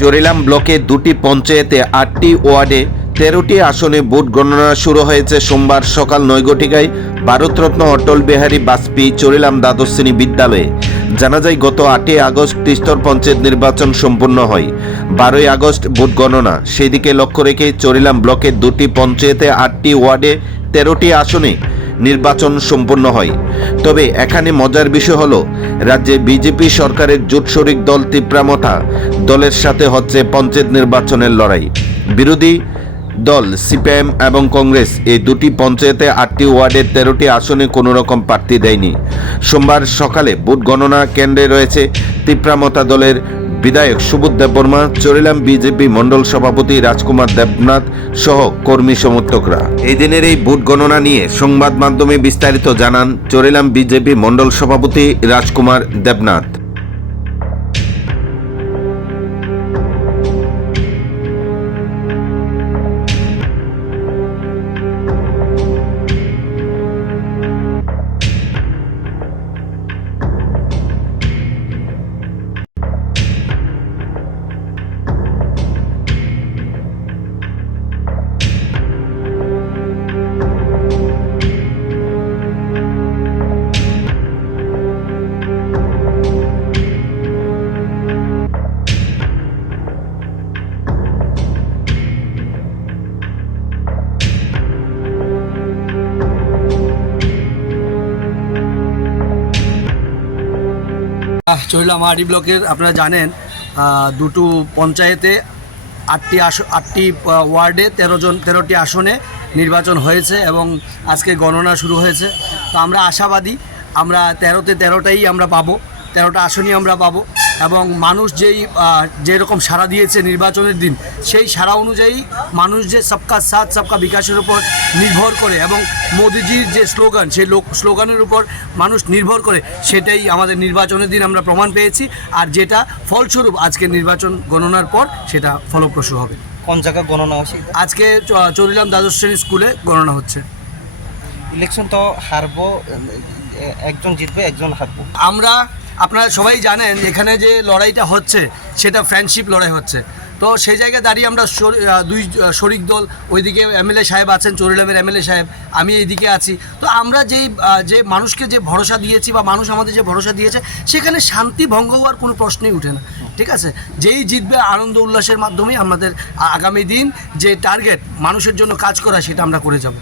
চরিলাম ব্লকে দুটি পঞ্চায়েতে আটটি ওয়ার্ডে তেরোটি আসনে ভোট গণনা শুরু হয়েছে সোমবার সকাল নয় ঘটিকায় ভারতরত্ন অটল বিহারী বাজপেয়ী চরিলাম দ্বাদশ শ্রেণি বিদ্যালয়ে। জানা যায়, গত আটই আগস্ট তিস্তর পঞ্চায়েত নির্বাচন সম্পন্ন হয়। বারোই আগস্ট ভোট গণনা। সেদিকে লক্ষ্য রেখে চরিলাম ব্লকের দুটি পঞ্চায়েতে আটটি ওয়ার্ডে তেরোটি আসনে নির্বাচন সম্পন্ন হয়। তবে এখানে মজার বিষয় হলো, রাজ্যে বিজেপি সরকারের জোট শরিক দল তিপ্রামথা, দলের সাথে হচ্ছে পঞ্চায়েত নির্বাচনের লড়াই। বিরোধী দল সিপিএম এবং কংগ্রেস এই দুটি পঞ্চায়েতে আটটি ওয়ার্ডের তেরোটি আসনে কোনো রকম প্রার্থী দেয়নি। সোমবার সকালে ভোট গণনা কেন্দ্রে রয়েছে তিপ্রামতা দলের বিধায়ক সুবোধ দেববর্মা, চরিলাম বিজেপি মন্ডল সভাপতি রাজকুমার দেবনাথ সহ কর্মী সমর্থকরা। এই দিনের এই ভোট গণনা নিয়ে সংবাদ মাধ্যমে বিস্তারিত জানান চরিলাম বিজেপি মন্ডল সভাপতি রাজকুমার দেবনাথ। আহ, মাহারি ব্লকের আপনারা জানেন দুটো পঞ্চায়েতে আটটি আস আটটি ওয়ার্ডে তেরো জন তেরোটি আসনে নির্বাচন হয়েছে এবং আজকে গণনা শুরু হয়েছে। তো আমরা আশাবাদী আমরা তেরোতে তেরোটাই আমরা পাবো তেরোটা আসনই আমরা পাবো। এবং মানুষ যেই যেরকম সাড়া দিয়েছে নির্বাচনের দিন সেই সাড়া অনুযায়ী মানুষ যে সবকা সাথ সবকা বিকাশের উপর নির্ভর করে এবং মোদিজির যে স্লোগান সেই লোক স্লোগানের উপর মানুষ নির্ভর করে সেটাই আমাদের নির্বাচনের দিন আমরা প্রমাণ পেয়েছি। আর যেটা ফলস্বরূপ আজকে নির্বাচন গণনার পর সেটা ফলপ্রসূ হবে। কোন জায়গায় গণনা হচ্ছে আজকে চ- চরিলাম দ্বাদশ শ্রেণি স্কুলে গণনা হচ্ছে। ইলেকশন তো হারবো একজন জিতবে একজন হারবো। আমরা আপনারা সবাই জানেন এখানে যে লড়াইটা হচ্ছে, সেটা ফ্রেন্ডশিপ লড়াই হচ্ছে। তো সেই জায়গায় দাঁড়িয়ে আমরা দুই শরিক দল, ওইদিকে এমএলএ সাহেব আছেন চরিলামের এমএলএ সাহেব, আমি এইদিকে আছি। তো আমরা যেই যে মানুষকে যে ভরসা দিয়েছি বা মানুষ আমাদের যে ভরসা দিয়েছে, সেখানে শান্তি ভঙ্গ হওয়ার কোনো প্রশ্নই উঠে না, ঠিক আছে? যেই জিতবে আনন্দ উল্লাসের মাধ্যমেই আমাদের আগামী দিন যে টার্গেট মানুষের জন্য কাজ করা, সেটা আমরা করে যাব।